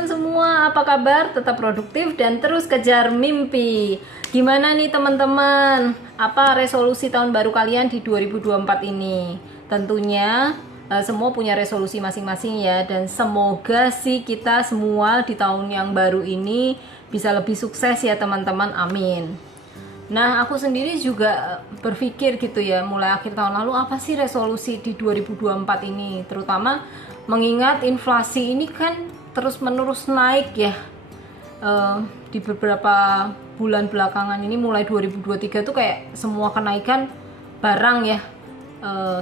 teman-teman semua, apa kabar? Tetap produktif dan terus kejar mimpi. Gimana nih teman-teman? Apa resolusi tahun baru kalian di 2024 ini? Tentunya semua punya resolusi masing-masing ya. Dan semoga sih kita semua di tahun yang baru ini bisa lebih sukses ya teman-teman. Amin. Nah, aku sendiri juga berpikir gitu ya, mulai akhir tahun lalu apa sih resolusi di 2024 ini, terutama mengingat inflasi ini kan terus-menerus naik ya. Di beberapa bulan belakangan ini mulai 2023 tuh kayak semua kenaikan barang ya,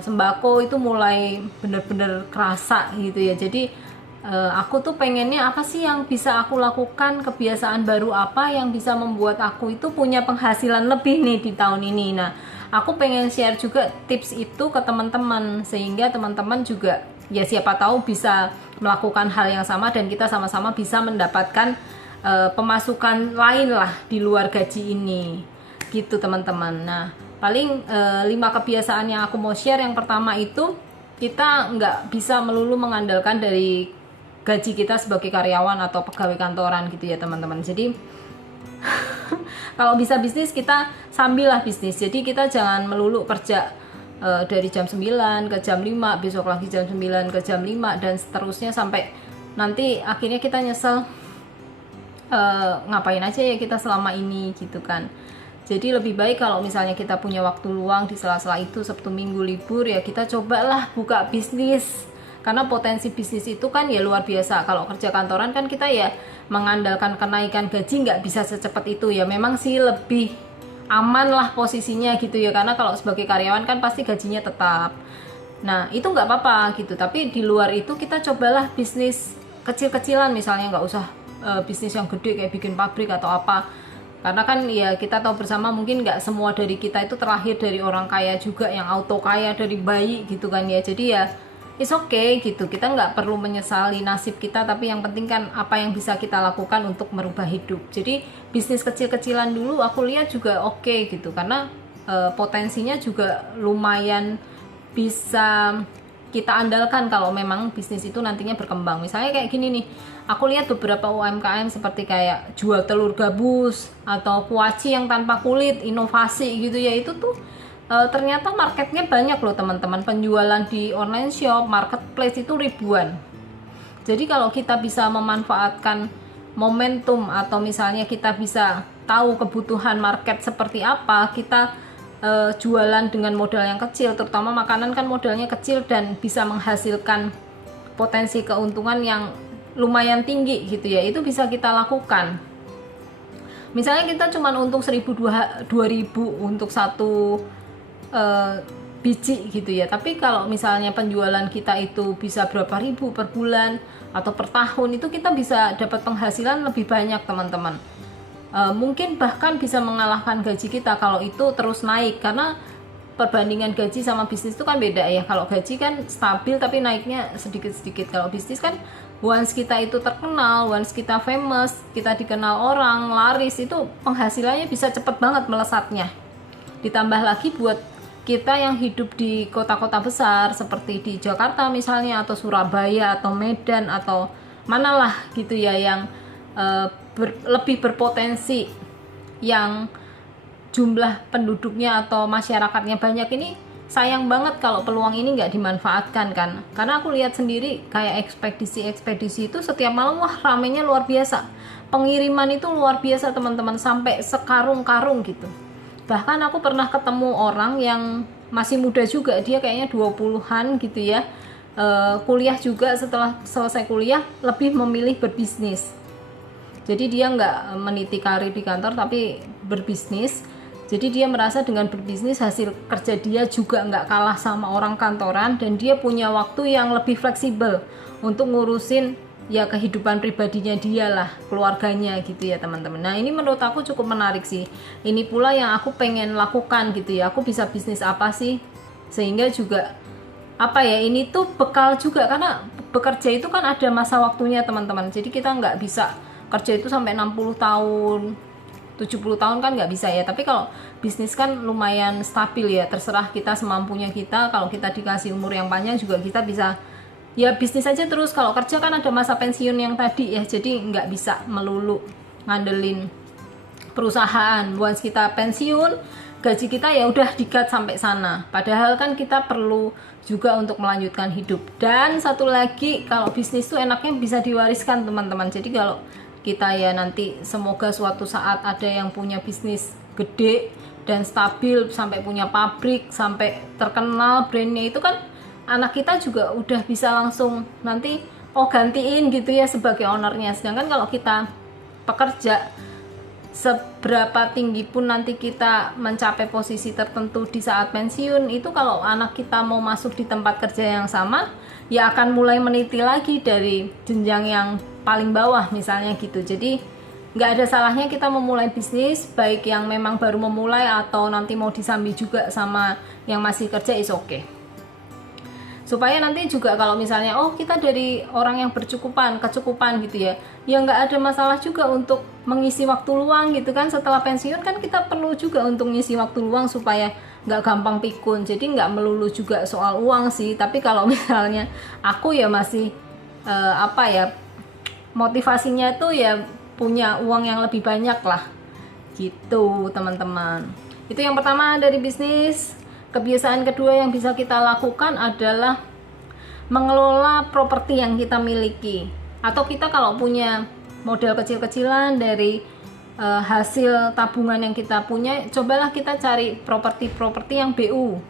sembako itu mulai bener-bener kerasa gitu ya. Jadi aku tuh pengennya apa sih yang bisa aku lakukan, kebiasaan baru apa yang bisa membuat aku itu punya penghasilan lebih nih di tahun ini. Nah, aku pengen share juga tips itu ke teman-teman sehingga teman-teman juga ya siapa tahu bisa melakukan hal yang sama dan kita sama-sama bisa mendapatkan pemasukan lain lah di luar gaji ini gitu teman-teman. Nah, paling 5 kebiasaan yang aku mau share. Yang pertama itu kita nggak bisa melulu mengandalkan dari gaji kita sebagai karyawan atau pegawai kantoran gitu ya teman-teman. Jadi kalau bisa bisnis kita sambilah bisnis. Jadi kita jangan melulu kerja dari jam 9 ke jam 5, besok lagi jam 9 ke jam 5 dan seterusnya sampai nanti akhirnya kita nyesel ngapain aja ya kita selama ini gitu kan. Jadi lebih baik kalau misalnya kita punya waktu luang di sela-sela itu, Sabtu Minggu libur ya kita cobalah buka bisnis. Karena potensi bisnis itu kan ya luar biasa. Kalau kerja kantoran kan kita ya mengandalkan kenaikan gaji nggak bisa secepat itu ya. Memang sih lebih aman lah posisinya gitu ya. Karena kalau sebagai karyawan kan pasti gajinya tetap. Nah itu nggak apa-apa gitu. Tapi di luar itu kita cobalah bisnis kecil-kecilan misalnya, nggak usah bisnis yang gede kayak bikin pabrik atau apa. Karena kan ya kita tahu bersama mungkin nggak semua dari kita itu terlahir dari orang kaya juga yang auto kaya dari bayi gitu kan ya. Jadi ya it's okay gitu, kita nggak perlu menyesali nasib kita, tapi yang penting kan apa yang bisa kita lakukan untuk merubah hidup. Jadi bisnis kecil-kecilan dulu aku lihat juga oke gitu, karena potensinya juga lumayan bisa kita andalkan kalau memang bisnis itu nantinya berkembang. Misalnya kayak gini nih, aku lihat beberapa UMKM seperti kayak jual telur gabus atau kuaci yang tanpa kulit, inovasi gitu ya, itu tuh ternyata marketnya banyak loh teman-teman. Penjualan di online shop, marketplace itu ribuan. Jadi kalau kita bisa memanfaatkan momentum atau misalnya kita bisa tahu kebutuhan market seperti apa, kita jualan dengan modal yang kecil, terutama makanan kan modalnya kecil dan bisa menghasilkan potensi keuntungan yang lumayan tinggi gitu ya, itu bisa kita lakukan. Misalnya kita cuma untung 1.000-2.000 untuk satu biji gitu ya, tapi kalau misalnya penjualan kita itu bisa berapa ribu per bulan atau per tahun, itu kita bisa dapat penghasilan lebih banyak teman-teman. Mungkin bahkan bisa mengalahkan gaji kita kalau itu terus naik, karena perbandingan gaji sama bisnis itu kan beda ya. Kalau gaji kan stabil tapi naiknya sedikit-sedikit. Kalau bisnis kan once kita itu terkenal, once kita famous, kita dikenal orang, laris, itu penghasilannya bisa cepet banget melesatnya. Ditambah lagi buat kita yang hidup di kota-kota besar seperti di Jakarta misalnya, atau Surabaya atau Medan atau manalah gitu ya, yang lebih berpotensi, yang jumlah penduduknya atau masyarakatnya banyak, ini sayang banget kalau peluang ini nggak dimanfaatkan kan. Karena aku lihat sendiri kayak ekspedisi itu setiap malam wah ramenya luar biasa, pengiriman itu luar biasa teman-teman, sampai sekarung-karung gitu. Bahkan aku pernah ketemu orang yang masih muda juga, dia kayaknya 20-an gitu ya, kuliah juga, setelah selesai kuliah lebih memilih berbisnis. Jadi dia nggak meniti karir di kantor tapi berbisnis. Jadi dia merasa dengan berbisnis hasil kerja dia juga nggak kalah sama orang kantoran, dan dia punya waktu yang lebih fleksibel untuk ngurusin ya kehidupan pribadinya dia lah, keluarganya gitu ya teman-teman. Nah ini menurut aku cukup menarik sih. Ini pula yang aku pengen lakukan gitu ya. Aku bisa bisnis apa sih sehingga juga apa ya, ini tuh bekal juga, karena bekerja itu kan ada masa waktunya teman-teman. Jadi kita nggak bisa kerja itu sampai 60 tahun 70 tahun kan nggak bisa ya. Tapi kalau bisnis kan lumayan stabil ya, terserah kita semampunya kita. Kalau kita dikasih umur yang panjang juga kita bisa ya bisnis aja terus. Kalau kerja kan ada masa pensiun yang tadi ya, jadi nggak bisa melulu ngandelin perusahaan. Once kita pensiun, gaji kita ya udah di-cut sampai sana. Padahal kan kita perlu juga untuk melanjutkan hidup. Dan satu lagi, kalau bisnis tuh enaknya bisa diwariskan teman-teman. Jadi kalau kita ya nanti semoga suatu saat ada yang punya bisnis gede dan stabil sampai punya pabrik, sampai terkenal brandnya, itu kan anak kita juga udah bisa langsung nanti gantiin gitu ya sebagai ownernya. Sedangkan kalau kita pekerja, seberapa tinggi pun nanti kita mencapai posisi tertentu di saat pensiun, itu kalau anak kita mau masuk di tempat kerja yang sama, ya akan mulai meniti lagi dari jenjang yang paling bawah misalnya gitu. Jadi nggak ada salahnya kita memulai bisnis, baik yang memang baru memulai atau nanti mau disambi juga sama yang masih kerja, is okay. Supaya nanti juga kalau misalnya kita dari orang yang kecukupan gitu ya nggak ada masalah juga untuk mengisi waktu luang gitu kan. Setelah pensiun kan kita perlu juga untuk ngisi waktu luang supaya nggak gampang pikun. Jadi nggak melulu juga soal uang sih, tapi kalau misalnya aku ya masih motivasinya tuh ya punya uang yang lebih banyak lah gitu teman-teman. Itu yang pertama dari bisnis. Kebiasaan kedua yang bisa kita lakukan adalah mengelola properti yang kita miliki. Atau kita kalau punya modal kecil-kecilan dari hasil tabungan yang kita punya, cobalah kita cari properti-properti yang BU,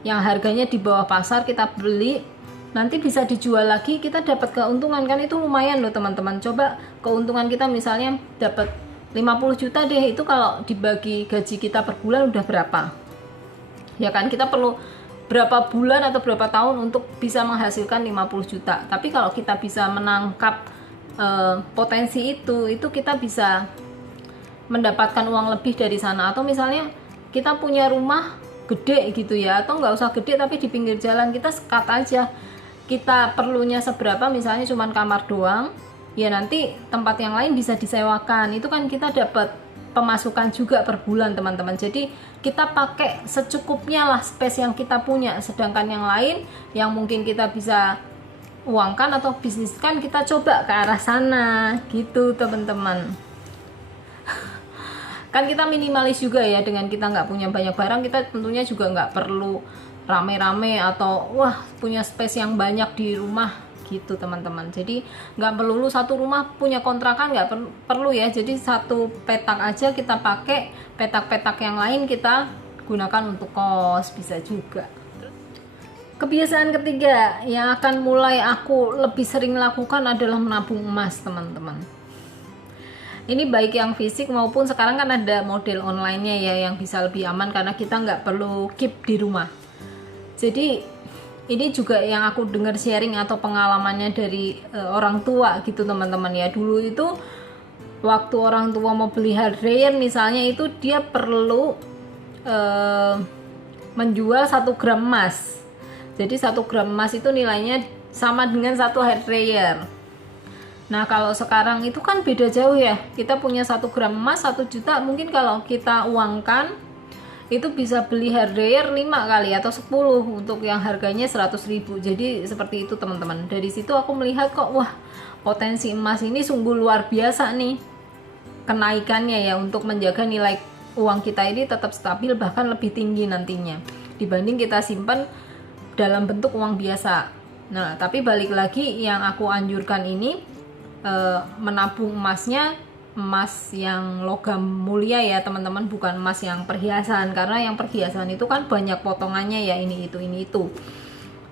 yang harganya di bawah pasar, kita beli, nanti bisa dijual lagi, kita dapat keuntungan kan, itu lumayan loh teman-teman. Coba keuntungan kita misalnya dapat 50 juta deh, itu kalau dibagi gaji kita per bulan udah berapa? Ya kan, kita perlu berapa bulan atau berapa tahun untuk bisa menghasilkan 50 juta. Tapi kalau kita bisa menangkap potensi itu kita bisa mendapatkan uang lebih dari sana. Atau misalnya kita punya rumah gede gitu ya, atau nggak usah gede tapi di pinggir jalan, kita sekat aja. Kita perlunya seberapa, misalnya cuma kamar doang, ya nanti tempat yang lain bisa disewakan. Itu kan kita dapat pemasukan juga per bulan teman-teman. Jadi kita pakai secukupnya lah space yang kita punya, sedangkan yang lain yang mungkin kita bisa uangkan atau bisniskan, kita coba ke arah sana gitu teman-teman. Kan kita minimalis juga ya, dengan kita nggak punya banyak barang, kita tentunya juga nggak perlu rame-rame atau punya space yang banyak di rumah gitu teman-teman. Jadi nggak melulu satu rumah punya kontrakan, nggak perlu ya. Jadi satu petak aja kita pakai, petak-petak yang lain kita gunakan untuk kos, bisa juga. Kebiasaan ketiga yang akan mulai aku lebih sering lakukan adalah menabung emas teman-teman. Ini baik yang fisik maupun sekarang kan ada model online-nya ya yang bisa lebih aman karena kita nggak perlu keep di rumah. Jadi ini juga yang aku dengar sharing atau pengalamannya dari orang tua gitu teman-teman ya. Dulu itu waktu orang tua mau beli hair dryer misalnya, itu dia perlu menjual 1 gram emas. Jadi 1 gram emas itu nilainya sama dengan 1 hair dryer. Nah kalau sekarang itu kan beda jauh ya. Kita punya 1 gram emas 1 juta, mungkin kalau kita uangkan itu bisa beli hair dryer 5 kali atau 10 untuk yang harganya 100.000. Jadi seperti itu teman-teman. Dari situ aku melihat kok potensi emas ini sungguh luar biasa nih kenaikannya ya, untuk menjaga nilai uang kita ini tetap stabil bahkan lebih tinggi nantinya dibanding kita simpan dalam bentuk uang biasa. Nah tapi balik lagi, yang aku anjurkan ini menabung emasnya emas yang logam mulia ya teman-teman, bukan emas yang perhiasan, karena yang perhiasan itu kan banyak potongannya ya, ini itu.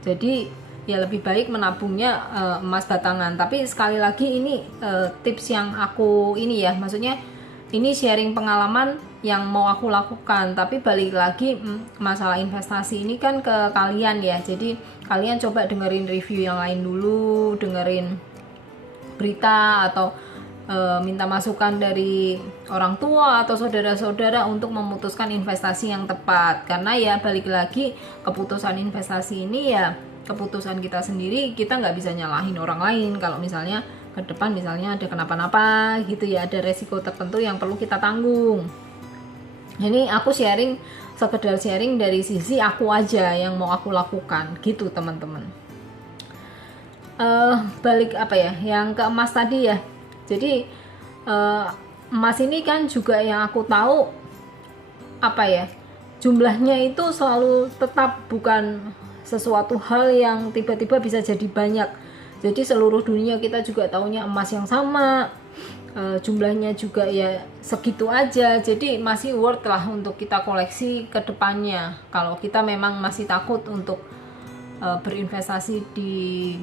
Jadi ya lebih baik menabungnya emas batangan. Tapi sekali lagi ini tips yang aku ini ya, maksudnya ini sharing pengalaman yang mau aku lakukan. Tapi balik lagi masalah investasi ini kan ke kalian ya, jadi kalian coba dengerin review yang lain dulu, dengerin berita atau minta masukan dari orang tua atau saudara-saudara untuk memutuskan investasi yang tepat. Karena ya balik lagi, keputusan investasi ini ya keputusan kita sendiri, kita nggak bisa nyalahin orang lain. Kalau misalnya ke depan misalnya ada kenapa-napa gitu ya, ada resiko tertentu yang perlu kita tanggung. Ini aku sekedar sharing dari sisi aku aja yang mau aku lakukan gitu teman-teman. balik apa ya, yang ke emas tadi ya. Jadi emas ini kan juga yang aku tahu apa ya, jumlahnya itu selalu tetap, bukan sesuatu hal yang tiba-tiba bisa jadi banyak. Jadi seluruh dunia kita juga taunya emas yang sama, jumlahnya juga ya segitu aja. Jadi masih worth lah untuk kita koleksi ke depannya kalau kita memang masih takut untuk berinvestasi di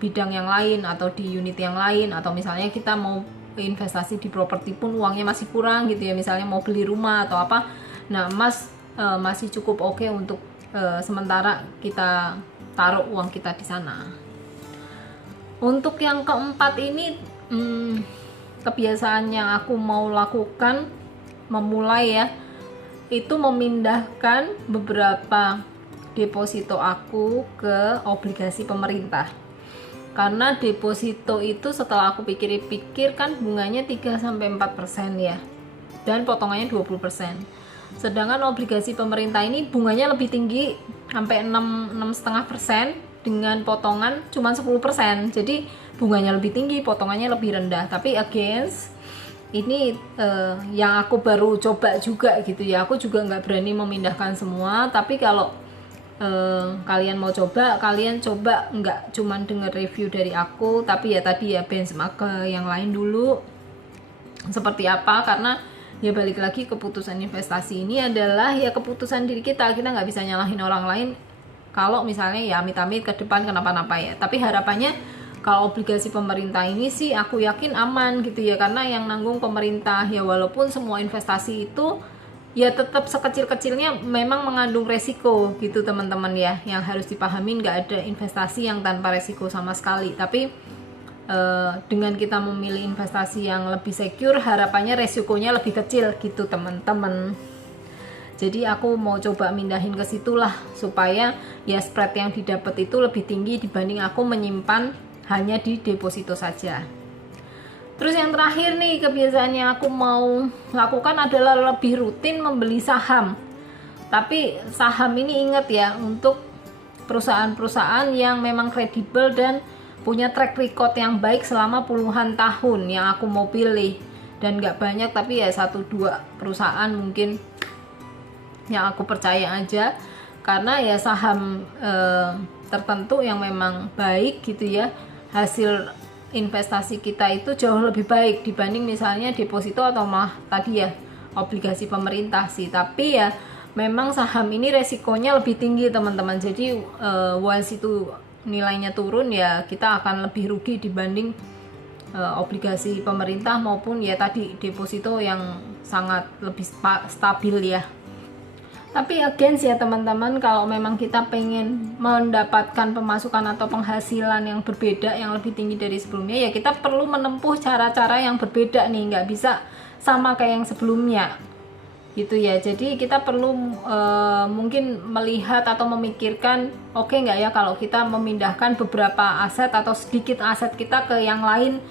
bidang yang lain atau di unit yang lain, atau misalnya kita mau investasi di properti pun uangnya masih kurang gitu ya, misalnya mau beli rumah atau apa. Nah, emas masih cukup oke untuk sementara kita taruh uang kita di sana. Untuk yang keempat ini, kebiasaan yang aku mau lakukan, memulai ya, itu memindahkan beberapa deposito aku ke obligasi pemerintah. Karena deposito itu setelah aku pikir-pikir kan bunganya 3-4% ya, dan potongannya 20%. Sedangkan obligasi pemerintah ini bunganya lebih tinggi, sampai 6,5%, dengan potongan cuma 10%. Jadi bunganya lebih tinggi, potongannya lebih rendah. Tapi against ini yang aku baru coba juga gitu ya, aku juga nggak berani memindahkan semua. Tapi kalau kalian mau coba, kalian coba nggak cuman denger review dari aku, tapi ya tadi ya benchmark ke yang lain dulu seperti apa. Karena ya balik lagi, keputusan investasi ini adalah ya keputusan diri kita nggak bisa nyalahin orang lain kalau misalnya ya amit-amit ke depan kenapa-napa ya. Tapi harapannya kalau obligasi pemerintah ini sih aku yakin aman gitu ya, karena yang nanggung pemerintah ya. Walaupun semua investasi itu ya tetap sekecil-kecilnya memang mengandung resiko gitu teman-teman ya, yang harus dipahami. Nggak ada investasi yang tanpa resiko sama sekali. Tapi dengan kita memilih investasi yang lebih secure, harapannya resikonya lebih kecil gitu teman-teman. Jadi aku mau coba mindahin ke situlah, supaya ya spread yang didapat itu lebih tinggi dibanding aku menyimpan hanya di deposito saja. Terus yang terakhir nih, kebiasaan yang aku mau lakukan adalah lebih rutin membeli saham. Tapi saham ini ingat ya, untuk perusahaan-perusahaan yang memang kredibel dan punya track record yang baik selama puluhan tahun yang aku mau pilih. Dan gak banyak, tapi ya 1-2 perusahaan mungkin yang aku percaya aja. Karena ya saham tertentu yang memang baik gitu ya, hasil investasi kita itu jauh lebih baik dibanding misalnya deposito atau malah tadi ya obligasi pemerintah sih. Tapi ya memang saham ini resikonya lebih tinggi teman-teman. Jadi once itu nilainya turun ya kita akan lebih rugi dibanding obligasi pemerintah maupun ya tadi deposito yang sangat lebih stabil ya. Tapi again ya teman-teman, kalau memang kita pengen mendapatkan pemasukan atau penghasilan yang berbeda, yang lebih tinggi dari sebelumnya, ya kita perlu menempuh cara-cara yang berbeda nih, nggak bisa sama kayak yang sebelumnya gitu ya. Jadi kita perlu mungkin melihat atau memikirkan, oke nggak ya kalau kita memindahkan beberapa aset atau sedikit aset kita ke yang lain,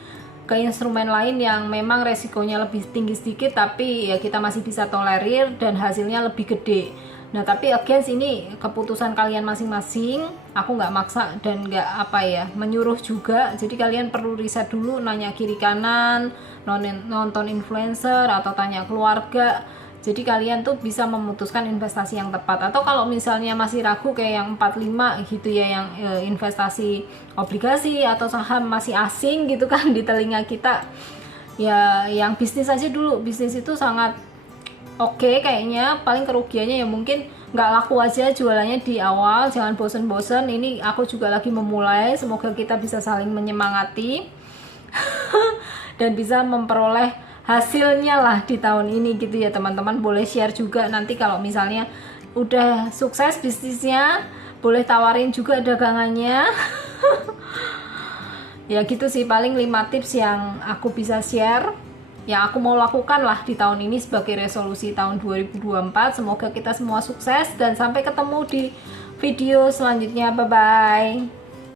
ke instrumen lain yang memang resikonya lebih tinggi sedikit, tapi ya kita masih bisa tolerir dan hasilnya lebih gede. Nah tapi again ini keputusan kalian masing-masing, aku nggak maksa dan nggak apa ya menyuruh juga. Jadi kalian perlu riset dulu, nanya kiri kanan, nonton influencer atau tanya keluarga. Jadi kalian tuh bisa memutuskan investasi yang tepat. Atau kalau misalnya masih ragu kayak yang 45 gitu ya, yang investasi obligasi atau saham masih asing gitu kan di telinga kita, ya yang bisnis aja dulu. Bisnis itu sangat oke kayaknya. Paling kerugiannya ya mungkin nggak laku aja jualannya di awal. Jangan bosen-bosen, ini aku juga lagi memulai. Semoga kita bisa saling menyemangati dan bisa memperoleh hasilnya lah di tahun ini gitu ya teman-teman. Boleh share juga nanti kalau misalnya udah sukses bisnisnya, boleh tawarin juga dagangannya. Ya gitu sih, paling 5 tips yang aku bisa share, yang aku mau lakukan lah di tahun ini sebagai resolusi tahun 2024. Semoga kita semua sukses dan sampai ketemu di video selanjutnya. Bye bye.